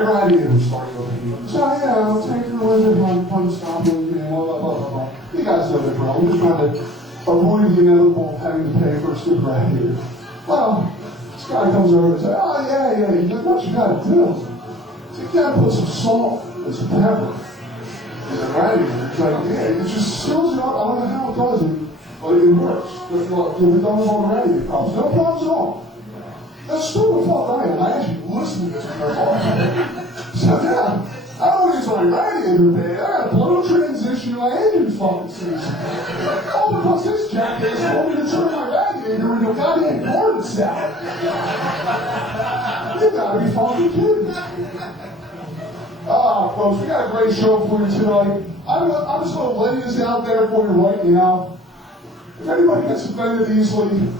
Gladiators starting over here. So yeah, I'll take her with it, run stop with me, blah, blah, blah, blah. You guys know the drill. I'm just trying to avoid the inevitable having to pay for a stupid gladiator. Well, this guy comes over and says, oh yeah. He's like, what you gotta do? So you gotta put some salt and some pepper in the gladiator. He's like, yeah, it just seals it up. I don't know how it does it, but it works. We've done this already. No problems at all. That's stupid fuck I am. I actually listen to this carefully. So yeah, I don't use my radiator today. I got a blow transition in my engine fucking season. All because this jackass told me to turn my radiator into a goddamn garden salad. You gotta be fucking kidding me. Folks, we got a great show for you tonight. I'm just gonna lay this out there for you right now. If anybody gets offended easily,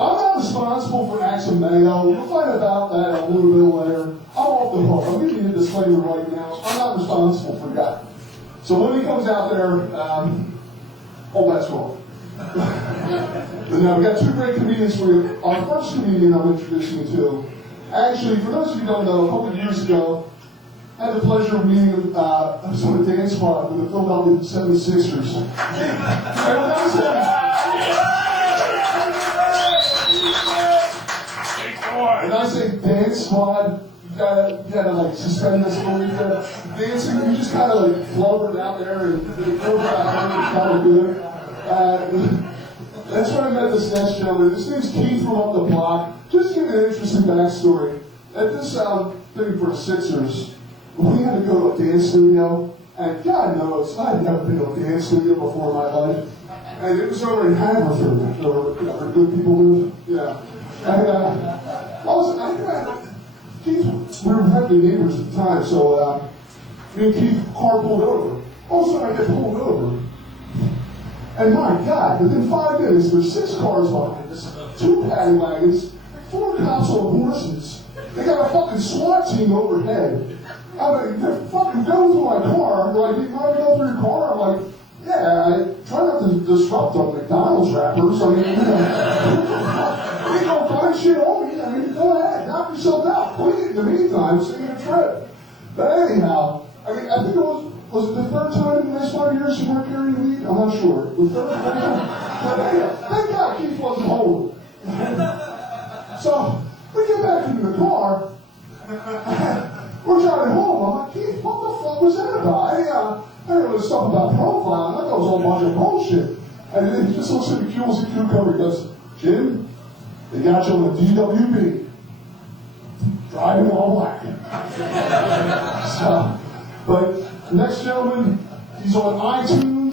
I'm not responsible for acts of mayo. We'll find about that a little bit later. I'm off the hook. I'm giving you a disclaimer right now. I'm not responsible for that. So when he comes out there, that's wrong. But now, we got two great comedians for you. Our first comedian I'm introducing you to, actually, for those of you who don't know, a couple of years ago, I had the pleasure of meeting him at some dance squad with the Philadelphia 76ers. And when I was when I say dance squad, you gotta like suspend this belief there. Dancing, you just kind of like float it out there and it feels kind of good. That's when I met this next gentleman. This name's Keith from up the block. Just to give you an interesting backstory. At this thing for Sixers, we had to go to a dance studio, and God knows, I'd never been to a dance studio before in my life. And it was over in Haverford, where good people live. Yeah. And Keith, we were happy neighbors at the time, so me and Keith carpooled over. All of a sudden I get pulled over. And my God, within 5 minutes, there's 6 cars behind us, 2 paddy wagons, 4 cops on horses. They got a fucking SWAT team overhead. I mean, they're fucking going through my car. They're like, you want to go through your car? I'm like, yeah, I try not to disrupt the McDonald's wrappers. I mean, you ain't gonna find shit on me. I mean, go ahead, knock yourself out. Clean it in the meantime, save you a trip. But anyhow, I mean, I think it was it the third time in the last 5 years you weren't carrying weed? I'm not sure. The third time? But anyhow, thank God Keith wasn't holding. So, we get back into the car. We're driving home. I'm like, Keith, what the fuck was that about? I heard this stuff about profiling. I thought it was all a bunch of bullshit. And he just looks at me, cues and cucumber. He goes, Jim, they got you on the DWB. Driving all black. So, but next gentleman, he's on iTunes.